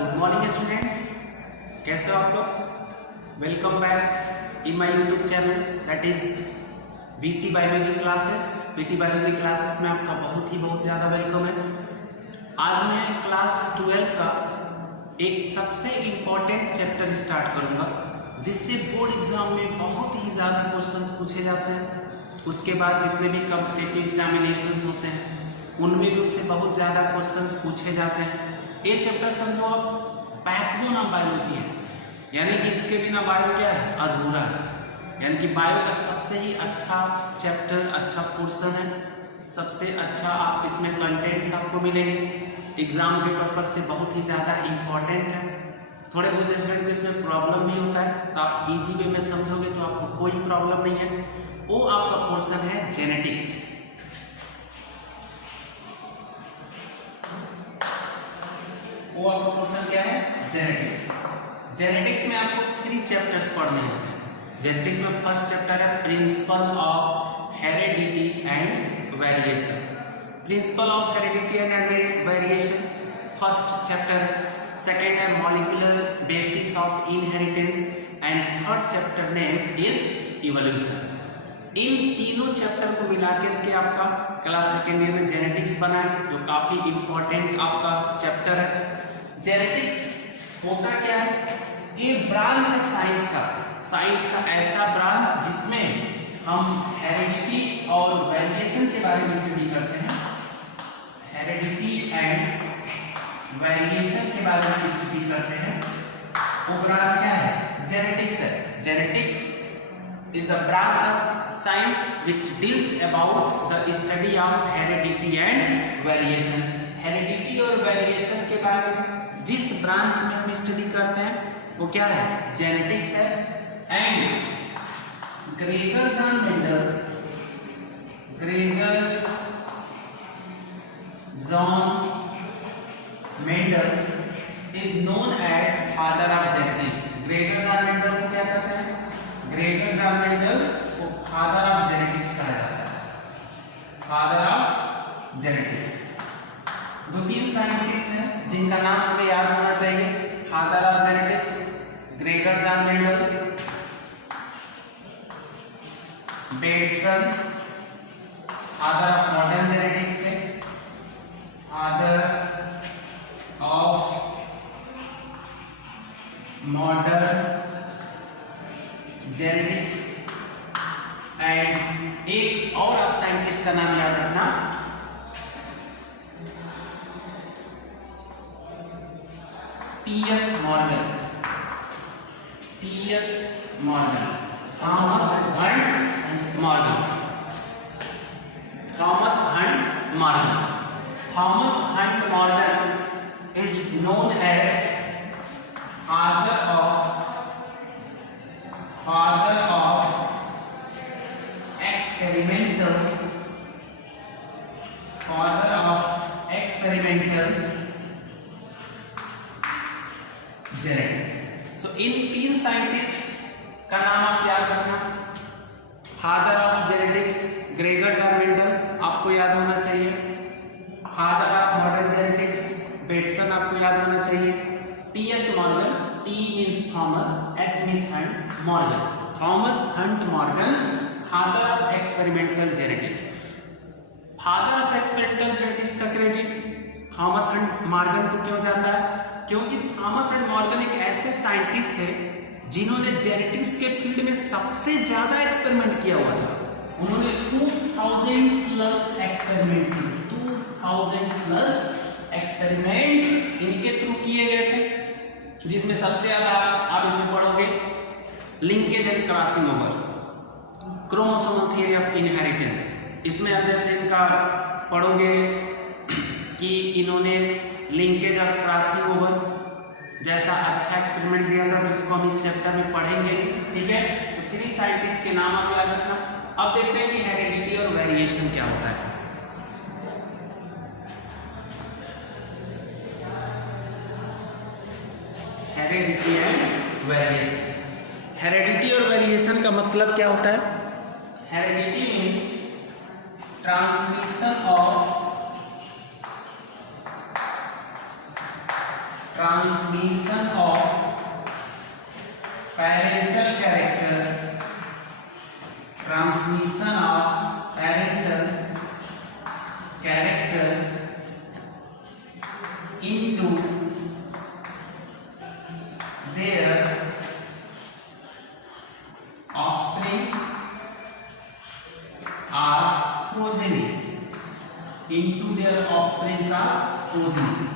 Good morning students, कैसे हो आप लोग। Welcome back in my YouTube channel that is VT biology classes. VT biology classes में आपका बहुत ज़्यादा वेलकम है। आज मैं क्लास 12 का एक सबसे इम्पॉर्टेंट चैप्टर स्टार्ट करूँगा जिससे बोर्ड एग्जाम में बहुत ही ज़्यादा क्वेश्चंस पूछे जाते हैं। उसके बाद जितने भी कॉम्पिटिटिव एग्जामिनेशंस होते हैं उनमें भी उससे बहुत ज़्यादा क्वेश्चंस पूछे जाते हैं। ये चैप्टर समझो आप बैकबोन ऑफ बायोलॉजी है, यानी कि इसके बिना बायो क्या है, अधूरा है। यानी कि बायो का सबसे ही अच्छा चैप्टर, अच्छा पोर्शन है, सबसे अच्छा आप इसमें कंटेंट्स आपको मिलेंगे। एग्जाम के पर्पज से बहुत ही ज़्यादा इम्पॉर्टेंट है। थोड़े बहुत स्टूडेंट को इसमें प्रॉब्लम भी होता है, तो आप इजी वे में समझोगे तो आपको कोई प्रॉब्लम नहीं है। वो आपका पोर्शन है जेनेटिक्स। वो आपका पोर्शन क्या है, जेनेटिक्स। जेनेटिक्स में आपको 3 चैप्टर्स पढ़ने होते हैं। जेनेटिक्स में फर्स्ट चैप्टर है principle of heredity and variation. Principle of heredity and variation first chapter है। सेकेंड है molecular basis of inheritance and third chapter name is evolution. इन तीनों चैप्टर को मिलाकर के आपका क्लास सेकेंड ईयर में जेनेटिक्स बना है, जो काफी इंपॉर्टेंट आपका चैप्टर है। जेनेटिक्स होता क्या है, ये ब्रांच है साइंस का ऐसा ब्रांच जिसमें हम हेरेडिटी और वेरिएशन के बारे में स्टडी करते हैं। हेरेडिटी एंड वेरिएशन के बारे में स्टडी करते हैं। वो ब्रांच क्या है, जेनेटिक्स है। Genetics is the branch of science which deals about the study of heredity and variation। heredity और variation के बारे में जिस ब्रांच में हम स्टडी करते हैं वो क्या है, जेनेटिक्स है। And Gregor John Mendel is known as father of genetics. Gregor John Mendel को क्या कहते हैं, ग्रेगर जॉन मेंडल को फादर ऑफ जेनेटिक्स कहा जाता है। फादर ऑफ जेनेटिक्स 2-3 साइंटिस्ट हैं जिनका नाम हमें याद होना चाहिए। Father of genetics Gregor John Mendel, Bateson father of modern genetics थे। Father of modern genetics. And एक और आप साइंटिस्ट का नाम याद रखना, T H. Morgan. Thomas Hunt Morgan. Thomas Hunt Morgan is known as father of experimental genetics. So इन 3 scientist का नाम आप याद रखना। Father of genetics Gregor John Mendel आपको याद होना चाहिए। Father of modern genetics Bateson आपको याद होना चाहिए। TH. Morgan, T means Thomas, H means Hunt, Morgan. Thomas Hunt Morgan father of experimental genetics. Father of experimental genetics का credit Thomas Hunt Morgan को क्यों जाता है, क्योंकि थॉमस हंट मॉर्गन एक ऐसे साइंटिस्ट थे जिन्होंने जेनेटिक्स के फील्ड में सबसे ज्यादा एक्सपेरिमेंट किया हुआ था। उन्होंने 2000 प्लस एक्सपेरिमेंट किए। 2000 प्लस एक्सपेरिमेंट्स इनके थ्रू किए गए थे, जिसमें सबसे ज्यादा आप इसे पढ़ोगे linkage and crossing over, chromosomal theory of inheritance. इसमें आप जैसे इनका पढ़ोगे कि इन्होंने लिंकेज और क्रॉसिंग ओवर जैसा अच्छा एक्सपेरिमेंट दिया था, जिसको हम इस चैप्टर में पढ़ेंगे। ठीक है, तो 3 साइंटिस्ट के नाम आप याद रखना। अब देखते हैं कि हेरेडिटी और वेरिएशन क्या होता है। Heredity and variation. हेरेडिटी और वेरिएशन का मतलब क्या होता है। Heredity means transmission of transmission of parental character, transmission of parental character into their offsprings or progeny, into their offsprings or progeny.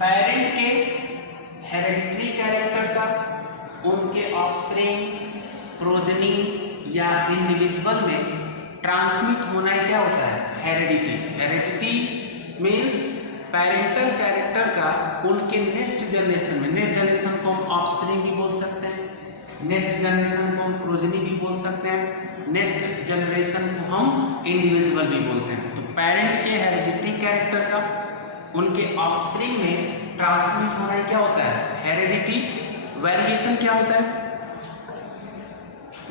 Parent के हेरेडिटरी कैरेक्टर का उनके ऑफस्प्रिंग, प्रोजेनी या इंडिविजुअल में ट्रांसमिट होना ही क्या होता है? Heredity. Heredity means parental character का उनके नेक्स्ट जनरेशन में, नेक्स्ट जनरेशन को हम ऑफस्प्रिंग भी बोल सकते हैं, नेक्स्ट जनरेशन को हम प्रोजेनी भी बोल सकते हैं, नेक्स्ट जनरेशन को हम इंडिविजुअल भी बोलते हैं। तो पेरेंट के हेरेडिटरी कैरेक्टर का उनके ऑफस्प्रिंग में ट्रांसमिट होना ही क्या होता है? हेरेडिटी। वेरिएशन क्या होता है?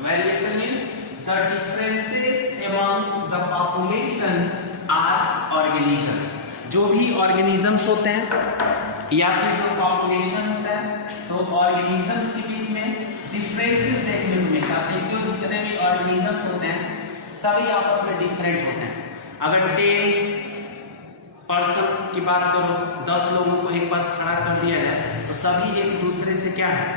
Variation means the differences among the population or organisms. जो भी ऑर्गेनिजम्स होते हैं या फिर जो पॉपुलेशन होता है, सो ऑर्गेनिजम्स के बीच में डिफरेंसेस देखने को मिलता है। देखते हो जितने भी ऑर्गेनिजम्स होते हैं सभी आपस में डिफरेंट होते हैं। अगर 10 पर्सन की बात करो, 10 लोगों को एक पास खड़ा कर दिया जाए तो सभी एक दूसरे से क्या है?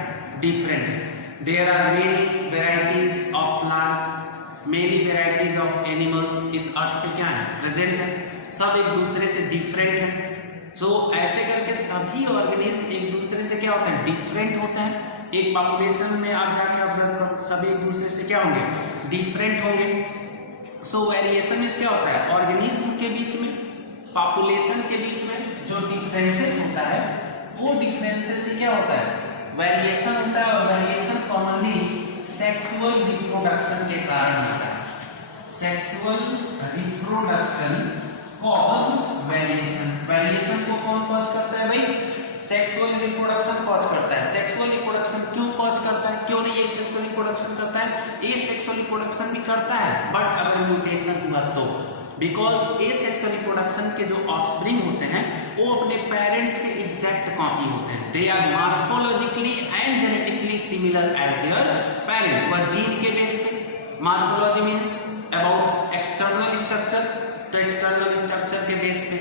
डिफरेंट है। There are many varieties of plant, many varieties of animals इस अर्थ पे क्या है? प्रेजेंट है। सब एक दूसरे से डिफरेंट है। सो ऐसे करके सभी ऑर्गेनिज्म एक दूसरे से क्या होते हैं? डिफरेंट होते हैं। एक पॉपुलेशन में आप जाके ऑब्जर्व करो, सभी एक दूसरे से क्या होंगे? डिफरेंट होंगे। सो वेरिएशन में क्या होता है? ऑर्गेनिज्म के बीच में, पॉपुलेशन के बीच में जो डिफरेंसेस होता है वो डिफरेंसेस से क्या होता है? वेरिएशन होता है। और वेरिएशन कॉमनली सेक्सुअल रिप्रोडक्शन के कारण होता है। Sexual reproduction cause variation. Variation को कौन कॉज करता है भाई? सेक्सुअल रिप्रोडक्शन कॉज करता है। सेक्सुअल रिप्रोडक्शन क्यों कॉज करता है? क्यों नहीं ये सेक्सुअल रिप्रोडक्शन करता है? ये सेक्सुअल रिप्रोडक्शन भी करता है, बट अगर म्यूटेशन हुआ तो, बिकॉज ए सेक्सुअल रिप्रोडक्शन के जो ऑफस्प्रिंग होते हैं वो अपने पेरेंट्स के एग्जैक्ट कॉपी होते हैं। They are morphologically and genetically similar as their parent. वह जीन के बेस पे, morphology means about external structure, तो एक्सटर्नल स्ट्रक्चर के बेस पे,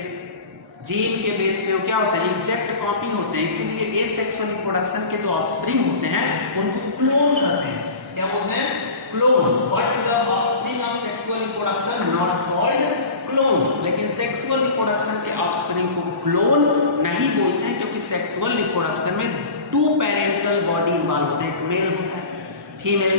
जीन के बेस पे वो क्या होता है? एग्जैक्ट कॉपी होते हैं। इसीलिए ए सेक्सुअल रिप्रोडक्शन के जो ऑफस्प्रिंग होते हैं उनको क्लोन कहते हैं। क्या बोलते हैं? Clone. What is the offspring of sexual reproduction? Not called clone. लेकिन सेक्सुअल रिप्रोडक्शन के ऑफस्प्रिंग को क्लोन नहीं बोलते हैं, क्योंकि सेक्सुअल रिप्रोडक्शन में 2 पेरेंटल बॉडी इन्वॉल्व होते हैं। एक मेल होता है, फीमेल,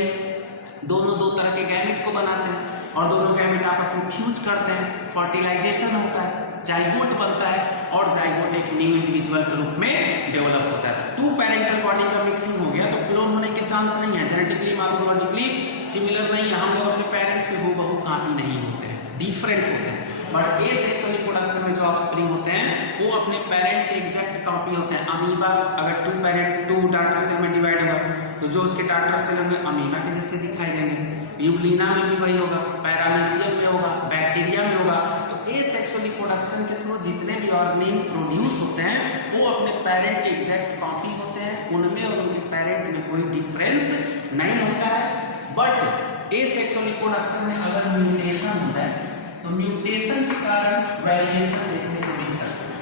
दोनों 2 तरह के गैमेट को बनाते हैं और दोनों गैमेट आपस में फ्यूज करते हैं, फर्टिलाइजेशन होता है, जाइगोट बनता है और जाइगोट एक न्यू इंडिविजुअल के रूप में डेवलप होता है। 2 पेरेंटल बॉडी का मिक्सिंग हो गया तो क्लोन होने के चांस नहीं है। जेनेटिकली, मॉर्फोलॉजिकली सिमिलर नहीं है। हम लोग अपने पेरेंट्स के हूबहू कॉपी नहीं होते हैं, डिफरेंट होते हैं। बट ए सेक्सुअल रिप्रोडक्शन में जो ऑफस्प्रिंग होते हैं वो अपने पेरेंट के एग्जैक्ट कॉपी होते हैं। अमीबा अगर 2 डाटर सेल में डिवाइड होगा तो जो उसके डाटर सेल होंगे अमीबा के जैसे दिखाई देंगे। यूग्लिना में भी वही होगा, पैरामीशियम में होगा, बैक्टीरिया में होगा। तो ए सेक्सुअल रिप्रोडक्शन के थ्रू जितने भी ऑर्गेनिज्म प्रोड्यूस होते हैं वो अपने पेरेंट के एग्जैक्ट कॉपी होते हैं। उनमें और उनके पेरेंट में कोई डिफरेंस नहीं होता है। बट ए सेक्सुअल रिप्रोडक्शन में अगर म्यूटेशन होता है तो म्यूटेशन के कारण वेरिएशन देखने को मिल सकता है।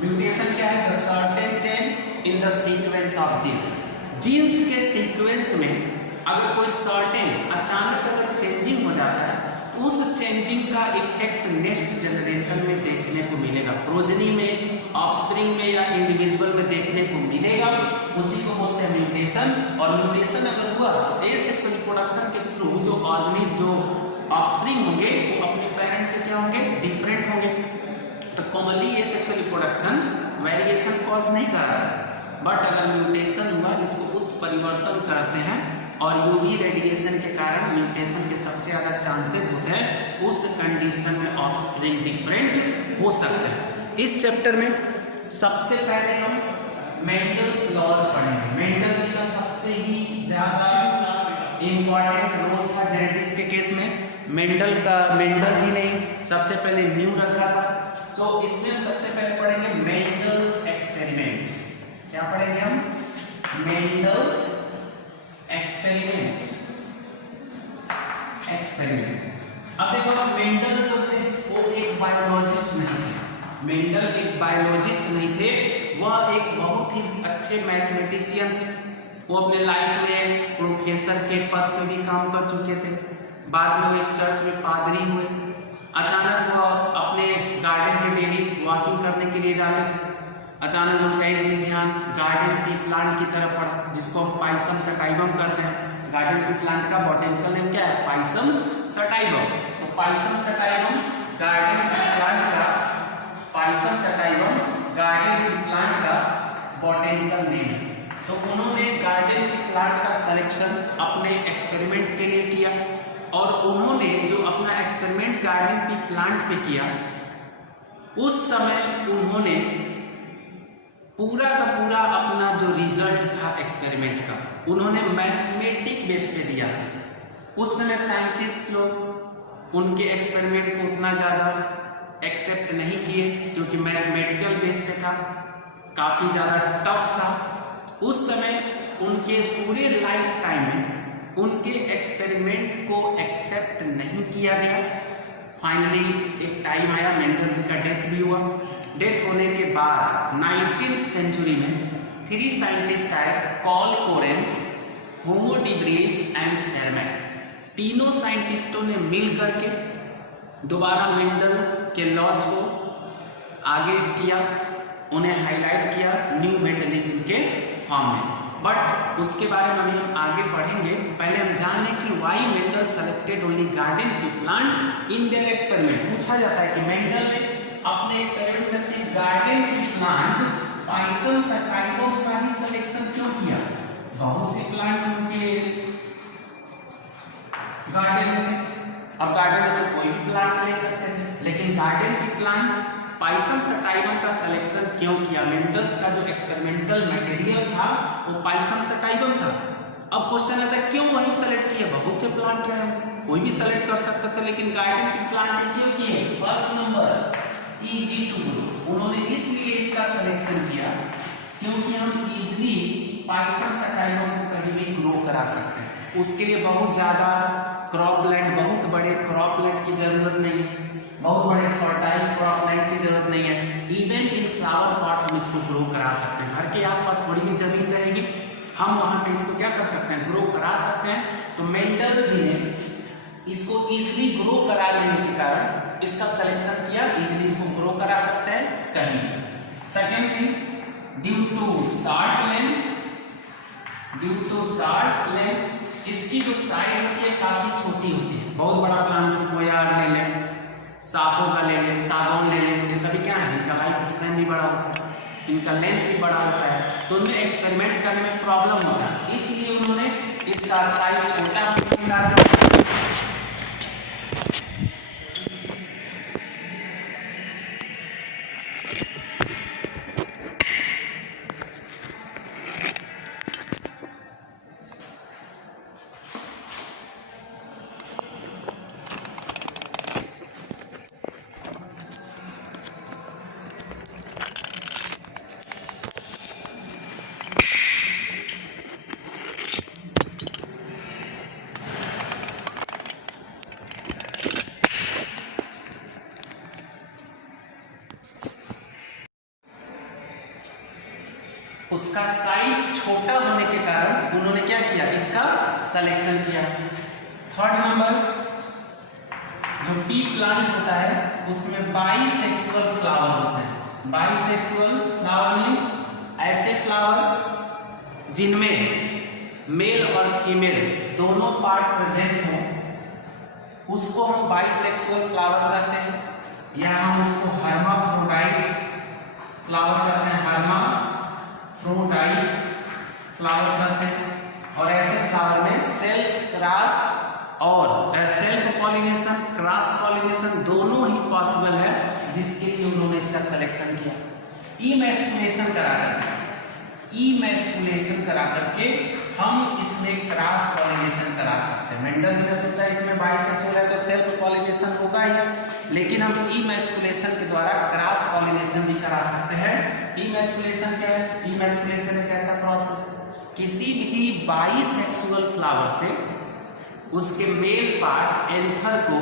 म्यूटेशन क्या है? The certain change in the sequence of genes. Genes के सीक्वेंस में अगर कोई सर्टेन अचानक अगर चेंजिंग हो जाता है तो उस चेंजिंग का इफेक्ट नेक्स्ट जनरेशन में देखने को मिलेगा। प्रोजेनी में, ऑफस्प्रिंग में या इंडिविजुअल में देखने को मिलेगा। उसी को बोलते हैं म्यूटेशन। और म्यूटेशन अगर हुआ तो ए सेक्सुअल रिप्रोडक्शन के थ्रू जो ऑर्गेनिज्म, जो ऑफस्प्रिंग होंगे वो अपने पेरेंट्स से क्या होंगे? डिफरेंट होंगे। तो कॉमनली ये सेक्सुअल रिप्रोडक्शन वेरिएशन कॉज नहीं कराता। बट अगर म्यूटेशन हुआ जिसको उत्परिवर्तन करते हैं और यूवी रेडिएशन के कारण म्यूटेशन के सबसे ज़्यादा चांसेस होते हैं, उस कंडीशन में ऑफस्प्रिंग डिफरेंट हो सकते हैं। इस चैप्टर में सबसे पहले हम मेंडल्स लॉज पढ़ेंगे। मेंडल जी का सबसे ही ज़्यादा इंपॉर्टेंट रोल था जेनेटिक्स के केस में। मेंडल जी ने सबसे पहले न्यू रखा था। तो इसमें हम सबसे पहले पढ़ेंगे मेंडल्स एक्सपेरिमेंट। क्या पढ़ेंगे हम? Mendel's experiment. अब देखो, मेंडल जो थे वो एक बायोलॉजिस्ट नहीं थे। मेंडल एक बायोलॉजिस्ट नहीं थे, वह एक बहुत ही अच्छे मैथमेटिशियन थे। वो अपने लाइफ में प्रोफेसर के पद पे भी काम कर चुके थे। बाद में वो एक चर्च में पादरी हुए। अचानक वह अपने गार्डन में डेली वॉकिंग करने के लिए जाते थे। अचानक उनका एक दिन ध्यान गार्डन ट्री प्लांट की तरफ पड़ा, जिसको हम पाइसम सटाइवम कहते हैं। गार्डन ट्री प्लांट का बॉटनिकल नेम क्या है? Pisum sativum. So Pisum sativum garden tree plant का, Pisum sativum garden tree plant का बॉटनिकल नेम है। तो उन्होंने गार्डन ट्री प्लांट का सिलेक्शन अपने एक्सपेरिमेंट के लिए किया, और उन्होंने जो अपना एक्सपेरिमेंट गार्डन ट्री प्लांट पे किया, उस समय उन्होंने पूरा का पूरा अपना जो रिजल्ट था एक्सपेरिमेंट का, उन्होंने मैथमेटिक बेस पे दिया था। उस समय साइंटिस्ट लोग उनके एक्सपेरिमेंट को उतना ज़्यादा एक्सेप्ट नहीं किए, क्योंकि मैथमेटिकल बेस पे था, काफ़ी ज़्यादा टफ था। उस समय उनके पूरे लाइफ टाइम में उनके एक्सपेरिमेंट को एक्सेप्ट नहीं किया गया। फाइनली एक टाइम आया, मेंडल जी का डेथ भी हुआ। डेथ होने के बाद 19th सेंचुरी में 3 साइंटिस्ट आए, call coherence, homo debris and Sherman. तीनों साइंटिस्टों ने मिल करके दोबारा मेंडल के लॉज को आगे किया, उन्हें हाईलाइट किया न्यू मेंडलिज्म के फॉर्म में। बट उसके बारे में अभी हम आगे बढ़ेंगे। पहले हम जान लें कि why Mendel selected only garden tree plant in their experiment. पूछा जाता है कि मेंडल ने अपने एक्सपेरिमेंट में सिर्फ garden tree plant Pisum sativum का ही सिलेक्शन क्यों किया? बहुत से प्लांट उनके गार्डन में थे, अब गार्डन में से कोई भी प्लांट ले सकते थे, लेकिन garden tree plant Pisum sativum का सिलेक्शन क्यों किया? मेंडल्स का जो एक्सपेरिमेंटल मटेरियल था वो पाइसम सटाइवम था। अब क्वेश्चन आता है क्यों वही सेलेक्ट किया? बहुत से प्लांट रहे होंगे, कोई भी सेलेक्ट कर सकता था, लेकिन गार्डन ट्री प्लांट क्यों किए? First number easy to grow. उन्होंने इसलिए इसका सिलेक्शन किया क्योंकि हम इजीली पाइसम सटाइवम को कहीं भी ग्रो करा सकते हैं। उसके लिए बहुत ज़्यादा क्रॉपलैंड, बहुत बड़े क्रॉपलैंड की जरूरत नहीं है, बहुत बड़े फर्टाइल क्रॉपलैंड की जरूरत नहीं है। इवन इन फ्लावर पॉट हम इसको ग्रो करा सकते हैं। घर के आसपास थोड़ी भी जमीन रहेगी, हम वहाँ पे इसको क्या कर सकते हैं? ग्रो करा सकते हैं। तो मेंडल जी ने इसको इजीली ग्रो करा लेने के कारण इसका सिलेक्शन किया, इजीली इसको ग्रो करा सकते हैं कहीं भी। Second thing, due to short length, इसकी जो साइज होती है काफी छोटी होती है। बहुत बड़ा प्लांट से कोयार ले लें, साखों का ले लें, सागौन ले लें, ये सभी क्या है? इनका लाइफ स्पैन भी बड़ा होता है, इनका लेंथ भी बड़ा होता है, तो उनमें एक्सपेरिमेंट करने में प्रॉब्लम होता है। इसलिए उन्होंने इसका साइज छोटा डाला। उसका साइज छोटा होने के कारण उन्होंने क्या किया? इसका सिलेक्शन किया। थर्ड नंबर, जो पी प्लांट होता है उसमें बाइसेक्सुअल फ्लावर होता है। बाइसेक्सुअल फ्लावर मीन्स ऐसे फ्लावर जिनमें मेल और फीमेल दोनों पार्ट प्रेजेंट हो, उसको हम बाइसेक्सुअल फ्लावर कहते हैं, या हम उसको हर्माफ्रोडाइट फ्लावर कहते हैं, हर्माफ्रोडाइट फ्लावर कहते हैं। और ऐसे फ्लावर में सेल्फ क्रॉस और सेल्फ पॉलिनेशन, क्रॉस पॉलिनेशन दोनों ही पॉसिबल है, जिसके लिए उन्होंने इसका सिलेक्शन किया। इमैस्कुलेशन करा करके हम इसमें क्रॉस पॉलिनेशन करा सकते हैं। मेंडल ने सोचा इसमें बाइसेक्सुअल है तो सेल्फ पॉलिनेशन होगा ही, लेकिन हम इमैस्कुलेशन के द्वारा क्रॉस पॉलिनेशन भी करा सकते हैं। इमैस्कुलेशन क्या है? इमैस्कुलेशन एक ऐसा प्रोसेस, किसी भी बाइसेक्सुअल फ्लावर से उसके मेल पार्ट एंथर को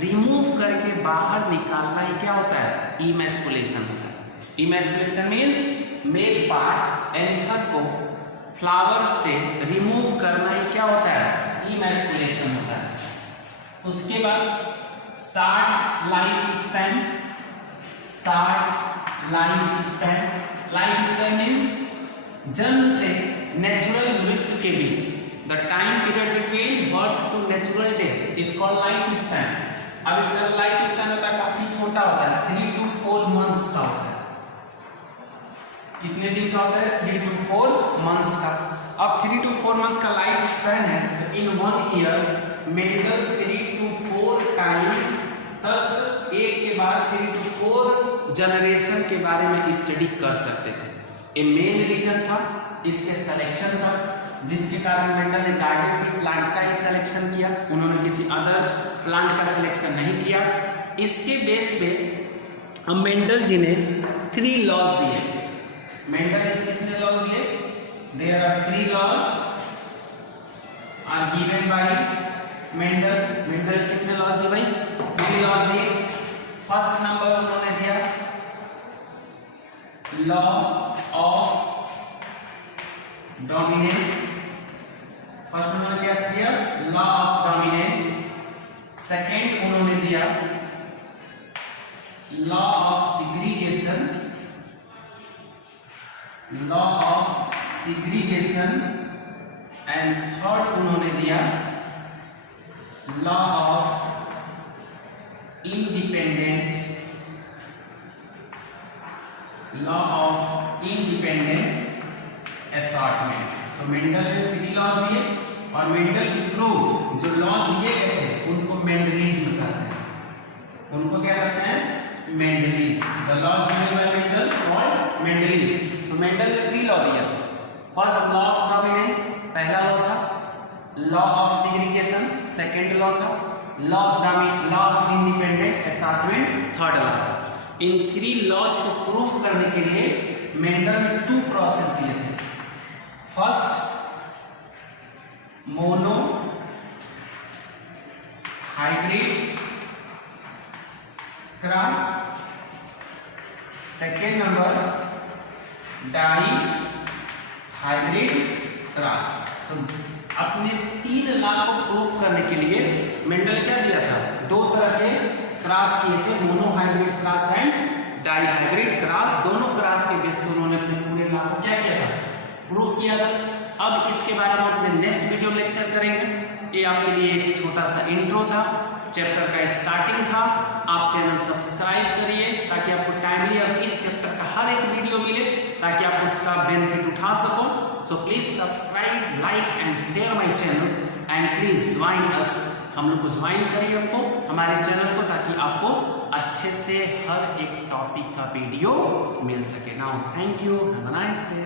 रिमूव करके बाहर निकालना ही क्या होता है? इमैस्कुलेशन होता है। Emasculation means male part anther को फ्लावर से रिमूव करना ही क्या होता है? इमैस्कुलेशन होता है। उसके बाद short life span. Short life span, life span means जन्म से नेचुरल मृत्यु के बीच, the time period between birth to natural death is called life span. अब इसका लाइफ स्पैन होता है काफी छोटा होता है, 3 to 4 मंथ्स का होता है। कितने दिन का होता है? 3 to 4 मंथ्स का। अब 3 to 4 मंथ्स का लाइफ स्पैन है, तो इन 1 ईयर मेंडल 3 to 4 टाइम्स तक एक के बाद 3 to 4 जनरेशन के बारे में स्टडी कर सकते थे। ये मेन रीजन था इसके सिलेक्शन का, जिसके कारण मेंडल ने गार्डन प्लांट का ही सिलेक्शन किया, उन्होंने किसी अदर प्लांट का सिलेक्शन नहीं किया। इसके बेस पे मेंडल जी ने 3 लॉज दिए थे। मेंडल ने कितने लॉज दिए? There are 3 laws are given by Mendel. Mendel कितने लॉज दिए भाई? 3 लॉज दिए। फर्स्ट नंबर उन्होंने दिया लॉ ऑफ डोमिनेंस। फर्स्ट उन्होंने क्या दिया? Law of dominance. सेकंड उन्होंने दिया law of segregation. Law of segregation and third उन्होंने दिया law of independent. Law of independent assortment. So Mendel ने 3 लॉज दिए और मेंडल के थ्रू जो लॉज दिए गए थे उनको मेंडलिज्म कहते हैं। उनको क्या कहते हैं? Mendelism. The laws given by Mendel called Mendelism. तो मेंडल ने 3 लॉ दिया था। फर्स्ट लॉ ऑफ डोमिनेंस पहला लॉ था, law of segregation second law था, law of independent assortment third law था। इन 3 लॉज को प्रूफ करने के लिए मेंडल ने 2 प्रोसेस दिए थे। First monohybrid cross, second number dihybrid cross. So अपने 3 लॉ को प्रूफ करने के लिए मेंडल क्या दिया था? 2 तरह के क्रॉस किए थे, monohybrid cross and dihybrid cross. दोनों क्रॉस के बेस पर उन्होंने अपने पूरे लॉ को क्या किया था? प्रूव किया था। अब इसके बारे में अपने नेक्स्ट वीडियो लेक्चर करेंगे। ये आपके लिए एक छोटा सा इंट्रो था, चैप्टर का स्टार्टिंग था। आप चैनल सब्सक्राइब करिए ताकि आपको टाइमली अब इस चैप्टर का हर एक वीडियो मिले, ताकि आप उसका बेनिफिट उठा सको। So please subscribe, like and share my channel and please join us. हम लोग को ज्वाइन करिए हमको, हमारे चैनल को, ताकि आपको अच्छे से हर एक टॉपिक का वीडियो मिल सके। Now thank you, have a nice day.